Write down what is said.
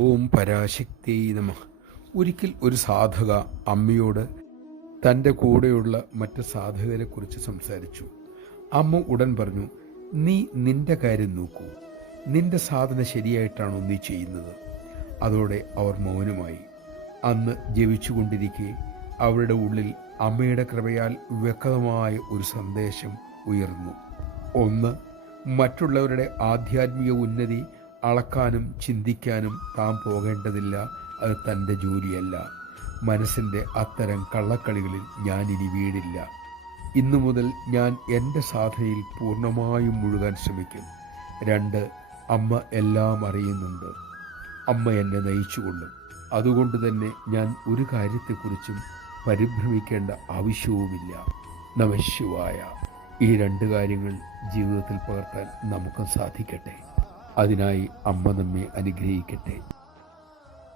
ഓം പരാശക്തിയേ നമഃ. ഒരിക്കൽ ഒരു സാധക അമ്മയോട് തൻ്റെ കൂടെയുള്ള മറ്റ് സാധകരെക്കുറിച്ച് സംസാരിച്ചു. അമ്മ ഉടൻ പറഞ്ഞു, നീ നിന്റെ കാര്യം നോക്കൂ, നിന്റെ സാധന ശരിയായിട്ടാണോ നീ ചെയ്യുന്നത്? അതോടെ അവർ മൗനമായി. അന്ന് ജപിച്ചുകൊണ്ടിരിക്കെ അവരുടെ ഉള്ളിൽ അമ്മയുടെ കൃപയാൽ വ്യക്തമായ ഒരു സന്ദേശം ഉയർന്നു. ഒന്ന്, മറ്റുള്ളവരുടെ ആധ്യാത്മിക ഉന്നതി അളക്കാനും ചിന്തിക്കാനും താൻ പോകേണ്ടതില്ല, അത് തൻ്റെ ജോലിയല്ല. മനസ്സിൻ്റെ അത്തരം കള്ളക്കളികളിൽ ഞാനിനി വീടില്ല. ഇന്നു മുതൽ ഞാൻ എൻ്റെ സാധനയിൽ പൂർണ്ണമായും മുഴുകാൻ ശ്രമിക്കും. രണ്ട്, അമ്മ എല്ലാം അറിയുന്നുണ്ട്, അമ്മ എന്നെ നയിച്ചുകൊള്ളും. അതുകൊണ്ട് തന്നെ ഞാൻ ഒരു കാര്യത്തെക്കുറിച്ചും പരിഭ്രമിക്കേണ്ട ആവശ്യവുമില്ല. നമഃ ശിവായ. ഈ രണ്ട് കാര്യങ്ങൾ ജീവിതത്തിൽ പകർത്താൻ നമുക്ക് സാധിക്കട്ടെ. അതിനായി അമ്മ നമ്മെ അനുഗ്രഹിക്കട്ടെ.